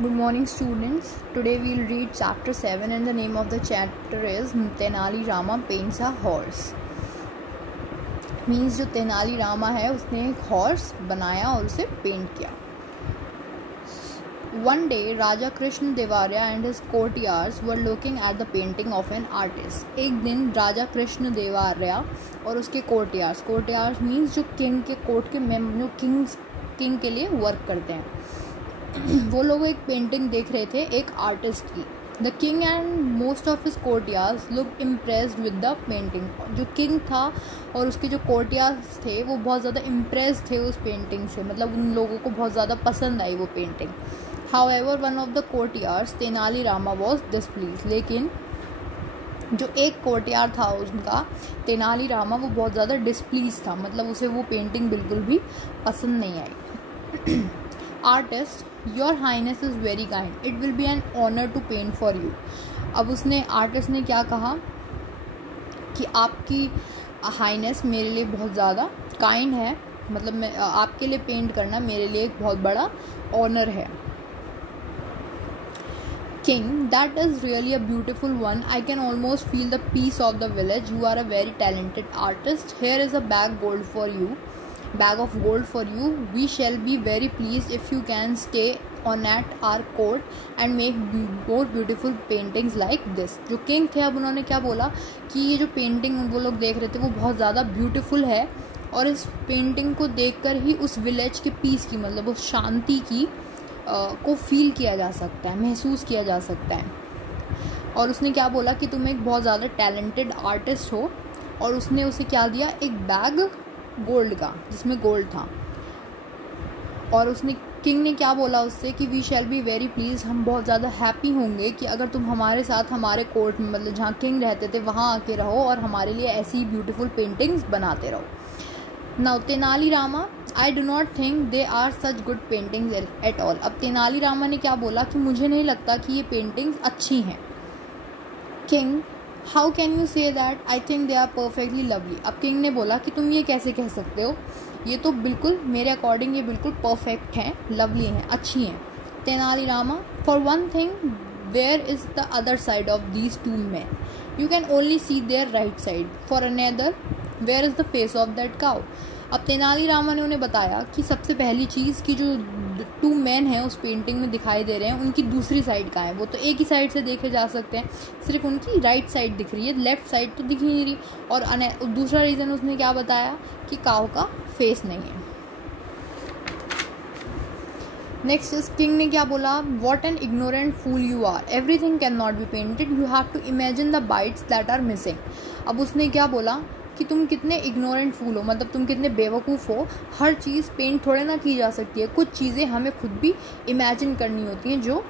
Good morning students. Today we will read chapter 7 and the name of the chapter is Tenali Rama paints a horse. Means जो तेनाली रामा है उसने एक horse बनाया और उसे paint किया. One day राजा कृष्ण देवराया and his courtiers were looking at the painting of an artist. एक दिन राजा कृष्ण देवराया और उसके courtiers मीन्स जो किंग के कोर्ट के जो किंग के लिए वर्क करते हैं, वो लोग एक पेंटिंग देख रहे थे एक आर्टिस्ट की. The king and most of his courtiers look impressed with the painting. जो किंग था और उसके जो कोर्टियर्स थे वो बहुत ज़्यादा इम्प्रेस थे उस पेंटिंग से, मतलब उन लोगों को बहुत ज़्यादा पसंद आई वो painting. However one of the courtiers Tenali Rama was displease. लेकिन जो एक कोर्टियर था उनका तेनाली रामा वो बहुत ज़्यादा डिसप्लीज था, मतलब उसे वो पेंटिंग बिल्कुल भी पसंद नहीं आई. Artist, your highness is very kind, it will be an honour to paint for you. अब उसने आर्टिस्ट ने क्या कहा कि आपकी हाइनेस मेरे लिए बहुत ज़्यादा काइंड है, मतलब मैं आपके लिए पेंट करना मेरे लिए एक बहुत बड़ा ऑनर है. King, that is really a beautiful one. I can almost feel the peace of the village. You are a very talented artist. Here is a bag of gold for you. We shall be very pleased if you can stay on at our court and make more beautiful paintings like this. जो king थे अब उन्होंने क्या बोला कि ये जो painting वो लोग देख रहे थे वो बहुत ज़्यादा ब्यूटीफुल है और इस पेंटिंग को देखकर ही उस विलेज के पीस की, मतलब उस शांति की को फील किया जा सकता है, महसूस किया जा सकता है. और उसने क्या बोला कि तुम एक बहुत ज़्यादा टैलेंटेड आर्टिस्ट हो, और उसने उसे क्या दिया, एक बैग गोल्ड का जिसमें गोल्ड था. और उसने किंग ने क्या बोला उससे कि we shall be very please, हम बहुत ज़्यादा हैप्पी होंगे कि अगर तुम हमारे साथ हमारे कोर्ट में, मतलब जहाँ किंग रहते थे वहाँ आके रहो और हमारे लिए ऐसी ब्यूटीफुल पेंटिंग्स बनाते रहो. Now Tenali Rama, I do not think they are such good paintings at all. अब तेनाली रामा ने क्या बोला कि मुझे नहीं लगता कि ये पेंटिंग्स अच्छी हैं. King, how can you say that, I think they are perfectly lovely. अब किंग ने बोला कि तुम ये कैसे कह सकते हो, ये तो बिल्कुल मेरे अकॉर्डिंग ये बिल्कुल परफेक्ट हैं, लवली हैं, अच्छी हैं. Tenali Rama, for one thing where is the other side of these two man, you can only see their right side. For another where is the face of that cow. अब तेनाली रामा ने उन्हें बताया कि सबसे पहली चीज़ कि जो टू मैन हैं उस पेंटिंग में दिखाई दे रहे हैं उनकी दूसरी साइड कहाँ है. वो तो एक ही साइड से देखे जा सकते हैं, सिर्फ उनकी राइट साइड दिख रही है, लेफ्ट साइड तो दिख ही नहीं रही. और दूसरा रीज़न उसने क्या बताया कि काऊ का फेस नहीं है. नेक्स्ट इस किंग ने क्या बोला, what an ignorant fool you are, everything can not be painted, you have to imagine the bits that are missing. अब उसने क्या बोला कि तुम कितने इग्नोरेंट फूल हो, मतलब तुम कितने बेवकूफ़ हो, हर चीज़ पेंट थोड़े ना की जा सकती है, कुछ चीज़ें हमें खुद भी इमेजिन करनी होती हैं जो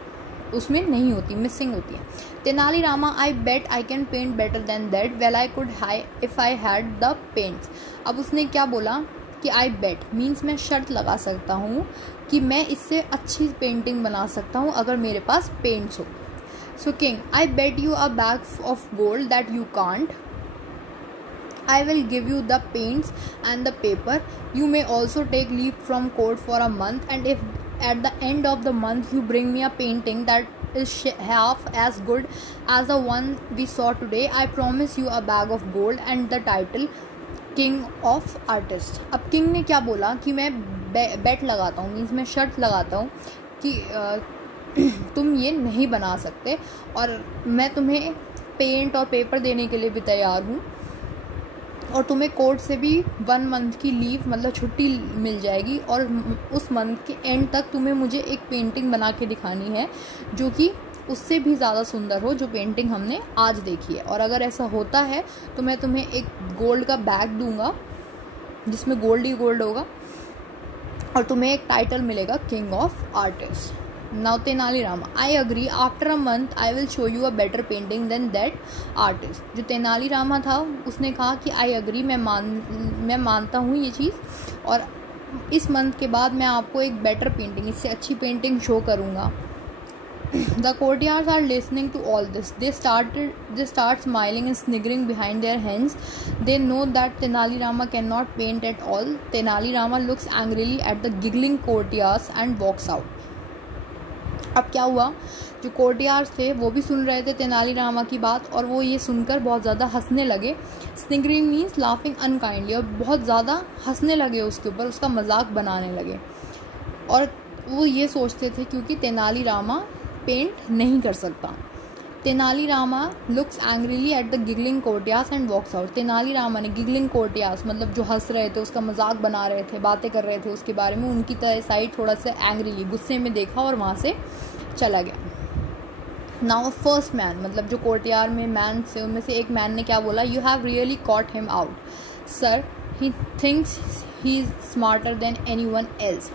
उसमें नहीं होती, मिसिंग होती हैं. Tenali Rama, I bet I can paint better than that, well I could high if I had the paints. अब उसने क्या बोला कि आई बेट मीन्स मैं शर्त लगा सकता हूँ कि मैं इससे अच्छी पेंटिंग बना सकता हूँ अगर मेरे पास पेंट्स हो. So king, I bet you a bag of gold that you can't. I will give you the paints and the paper. You may also take leave from court for a month, and if at the end of the month you bring me a painting that is half as good as the one we saw today, I promise you a bag of gold and the title King of Artists. अब king ने क्या बोला कि मैं बेट लगाता हूँ, means मैं शर्त लगाता हूँ कि तुम ये नहीं बना सकते और मैं तुम्हें पेंट और पेपर देने के लिए भी तैयार हूँ, और तुम्हें कोर्ट से भी 1 मंथ की लीव, मतलब छुट्टी मिल जाएगी, और उस मंथ के एंड तक तुम्हें मुझे एक पेंटिंग बना के दिखानी है जो कि उससे भी ज़्यादा सुंदर हो जो पेंटिंग हमने आज देखी है. और अगर ऐसा होता है तो मैं तुम्हें एक गोल्ड का बैग दूंगा जिसमें गोल्ड ही गोल्ड होगा, और तुम्हें एक टाइटल मिलेगा king of artist. Now Tenali Rama, I agree. After a month, I will show you a better painting than that artist. जो तेनाली रामा था उसने कहा कि I agree, मैं मानता हूँ ये चीज़, और इस मंथ के बाद मैं आपको एक बेटर पेंटिंग, इससे अच्छी पेंटिंग शो करूँगा. The courtiers are listening to all this. They start smiling and sniggering behind their hands. They know that Tenali Rama cannot paint at all. Tenali Rama looks angrily at the giggling courtiers and walks out. अब क्या हुआ, जो कोर्टियार्स थे वो भी सुन रहे थे तेनालीरामा की बात, और वो ये सुनकर बहुत ज़्यादा हंसने लगे। स्निगरिंग मीन्स लाफिंग अनकाइंडली, और बहुत ज़्यादा हंसने लगे उसके ऊपर, उसका मजाक बनाने लगे। और वो ये सोचते थे क्योंकि तेनालीरामा पेंट नहीं कर सकता। Tenali Rama looks angrily at the giggling courtiers and walks out. Tenali Rama ने गिगलिंग कोर्टियास मतलब जो हंस रहे थे, उसका मजाक बना रहे थे, बातें कर रहे थे उसके बारे में, उनकी साइड थोड़ा सा एंग्रीली गुस्से में देखा और वहाँ से चला गया। नाउ फर्स्ट मैन, मतलब जो कोर्टियार में मैन से उनमें से एक मैन ने क्या बोला, you have really cot him out sir, he thinks he is smarter than anyone else.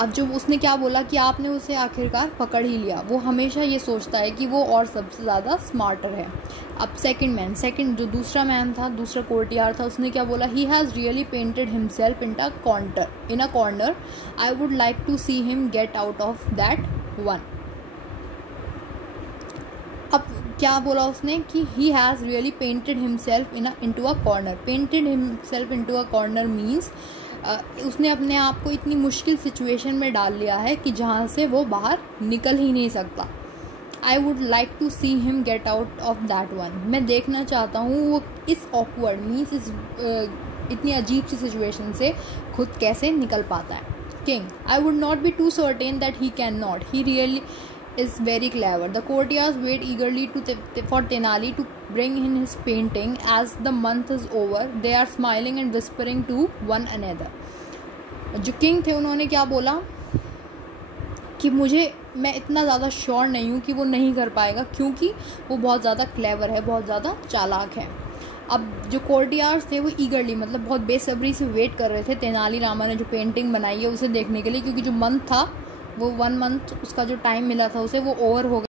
अब जो उसने क्या बोला कि आपने उसे आखिरकार पकड़ ही लिया, वो हमेशा ये सोचता है कि वो और सबसे ज़्यादा स्मार्टर है। अब सेकंड जो दूसरा मैन था, दूसरा कोर्टियार था, उसने क्या बोला, he has really painted himself in a corner, I would like to see him get out of that one. अब क्या बोला उसने कि he has really painted himself into a corner. Painted himself into a corner means उसने अपने आप को इतनी मुश्किल सिचुएशन में डाल लिया है कि जहाँ से वो बाहर निकल ही नहीं सकता। I would like to see him get out of that one. मैं देखना चाहता हूँ वो इस ऑकवर्ड मीन्स इस इतनी अजीब सी सिचुएशन से खुद कैसे निकल पाता है। King, I would not be too certain that he can not, he really is very clever. The courtiers wait eagerly for Tenali to bring in his painting. As the month is over, they are smiling and whispering to one another. जो king थे उन्होंने क्या बोला कि मैं इतना ज़्यादा sure नहीं हूँ कि वो नहीं कर पाएगा, क्योंकि वो बहुत ज़्यादा क्लेवर है, बहुत ज़्यादा चालाक है। अब जो कोर्टियार्स थे वो ईगरली मतलब बहुत बेसब्री से वेट कर रहे थे तेनालीरामा ने जो पेंटिंग बनाई है उसे देखने के लिए, क्योंकि जो मंथ था वो 1 मंथ उसका जो टाइम मिला था उसे वो ओवर हो गया।